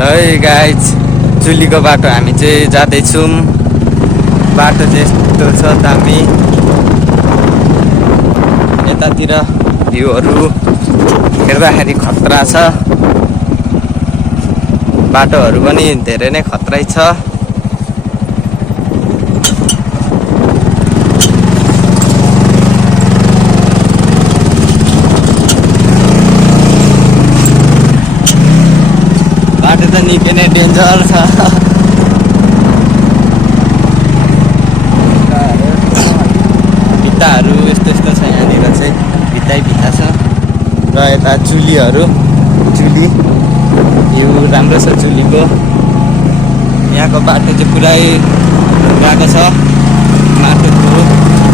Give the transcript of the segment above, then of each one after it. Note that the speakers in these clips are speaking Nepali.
है गाइज चुलीको बाटो हामी चाहिँ जाँदैछौँ। बाटो चाहिँ यस्तो छ दामी। यतातिर भ्यूहरू हेर्दाखेरि खतरा छ, बाटोहरू पनि धेरै नै खतरै छ। बाटो त निकै नै डेन्जर छ। भित्ताहरू यस्तो यस्तो छ, यहाँनिर चाहिँ भित्ता छ। र यता चुली भ्यू राम्रो छ चुलीको। यहाँको बाटो चाहिँ पुरै ढुङ्गाको छ, माटोको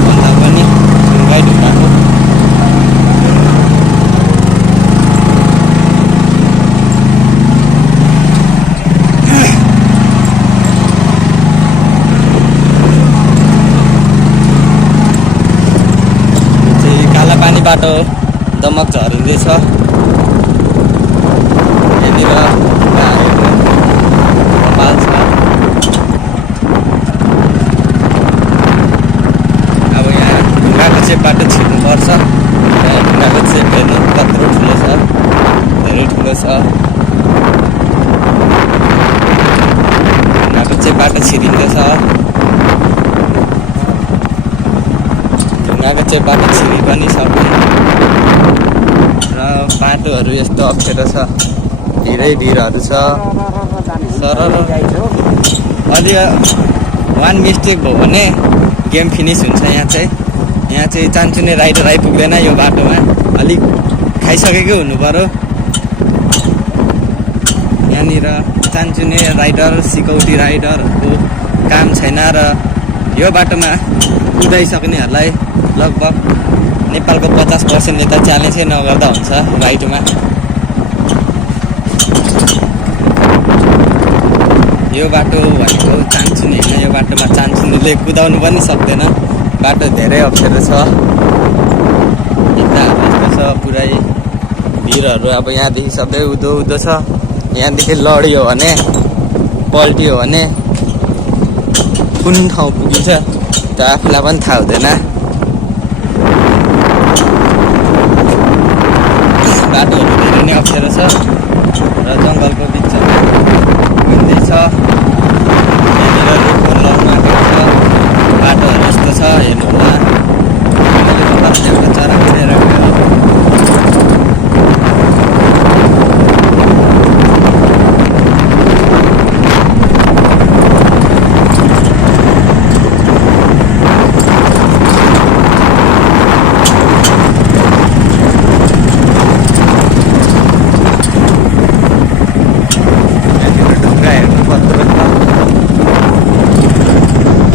भन्दा पनि ढुङ्गै ढुङ्गाको। पानी बाटो दमक झरिँदैछ। यहाँनिर पाल छ। अब यहाँ ढुङ्गाको चाहिँ बाटो छिर्नुपर्छ। यहाँ ढुङ्गाको चाहिँ हेर्नु कत्रो ठुलो छ, धेरै ठुलो छ। ढुङ्गाको चाहिँ बाटो छिरिँदैछ। ढुङ्गाको चाहिँ बाटो छिरि पनि सक्दैन। र बाटोहरू यस्तो अप्ठ्यारो छ, भिरहरू छ। सरर अलि वान मिस्टेक भयो भने गेम फिनिस हुन्छ। यहाँ चाहिँ चान्चुने राइडर आइपुग्दैन यो बाटोमा, अलिक खाइसकेकै हुनु पर्यो। यहाँनिर चान्चुने राइडर सिकौटी राइडरको काम छैन। र यो बाटोमा कुदाइसक्नेहरूलाई लगभग नेपालको 50% यता च्यालेन्जै नगर्दा हुन्छ राइडमा। यो बाटो भनेको चान्चुने होइन, यो बाटोमा चान्चुनेले कुदाउनु पनि सक्दैन। बाटो धेरै अप्ठ्यारो छ, भित्ताहरू यस्तो छ पुरै। भिरहरू अब यहाँदेखि सबै उँधो छ। यहाँदेखि लड्यो भने पल्टियो भने कुन ठाउँ पुगिन्छ त्यो आफूलाई पनि थाहा हुँदैन। बाटोहरू धेरै नै अप्ठ्यारो छ र जङ्गलको बिचमा हिँड्दैछ। यहाँनिर रुखहरू लाउनु आँटेको छ। बाटोहरू यस्तो छ, हेर्नु होला। चरा उडेर गयो।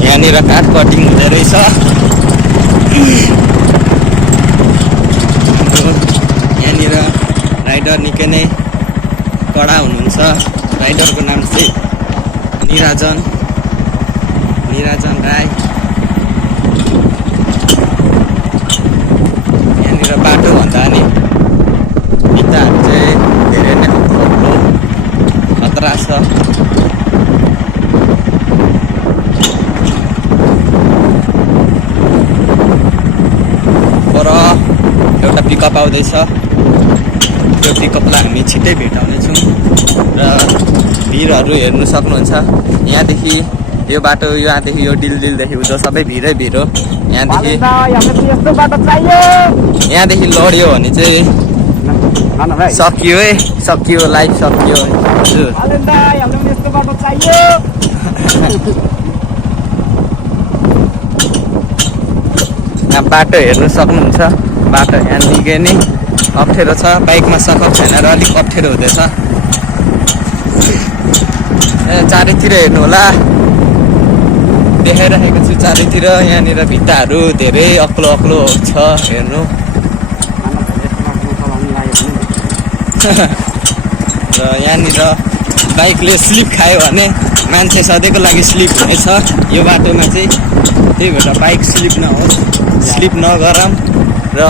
यहाँनिर काठ कटिङ हुँदो रहेछ। यहाँनिर राइडर निकै नै कडा हुनुहुन्छ। राइडरको नाम चाहिँ निराजन राई। यहाँनिर बाटो भन्दा नि भित्ताहरू चाहिँ धेरै नै अग्लो खतरा छ। एउटा पिकअप आउँदैछ, त्यो पिकअपलाई हामी छिट्टै भेटाउनेछौँ। र भिरहरू हेर्नु सक्नुहुन्छ। यहाँदेखि यो बाटो, यहाँदेखि यो डिलदेखि उधो सबै भिरै भिर हो। यहाँदेखि लड्यो भने चाहिँ सकियो लाइफ सकियो। यहाँ बाटो हेर्नु सक्नुहुन्छ। बाटो यहाँ निकै नै अप्ठ्यारो छ, बाइकमा सखप छैन र अलिक अप्ठ्यारो हुँदैछ। चारैतिर हेर्नु होला, देखाइराखेको छु चारैतिर। यहाँनिर भित्ताहरू धेरै अग्लो छ, हेर्नु। र यहाँनिर बाइकले स्लिप खायो भने मान्छे सधैँको लागि स्लिप हुनेछ यो बाटोमा चाहिँ। त्यही भएर बाइक स्लिप नहोस्, स्लिप नगरौँ। र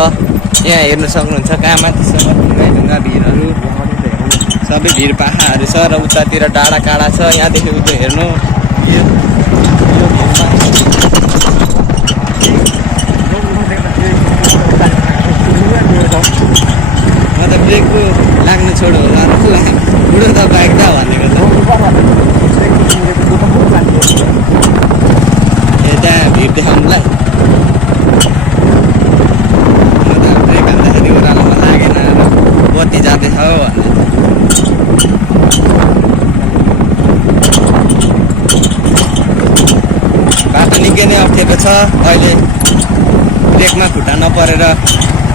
यहाँ हेर्नु सक्नुहुन्छ कहाँ माथिसम्म ढुङ्गा भिरहरू सबै भिर पाखाहरू छ र उतातिर डाँडा काँडा छ। यहाँदेखि उता हेर्नु यो भिउमा म त ब्रेकको लाग्नु छोडो होला बुढो त बाइक दा भनेको त त्यहाँ भिड देखाउनुलाई म त ब्रेक हान्दाखेरि ओह्रालोमा लागेन र बत्ती जाँदैछ भन्ने बाटो निकै नै अप्ठ्यारो छ। अहिले ब्रेकमा खुट्टा नपरेर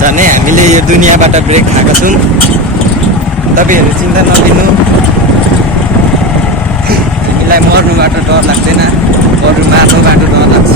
झनै हामीले यो दुनियाँबाट ब्रेक खाएको छौँ। तपाईँहरू चिन्ता नलिनु, तिमीलाई मर्नुबाट डर लाग्दैन, बरु मार्नुबाट डर लाग्छ।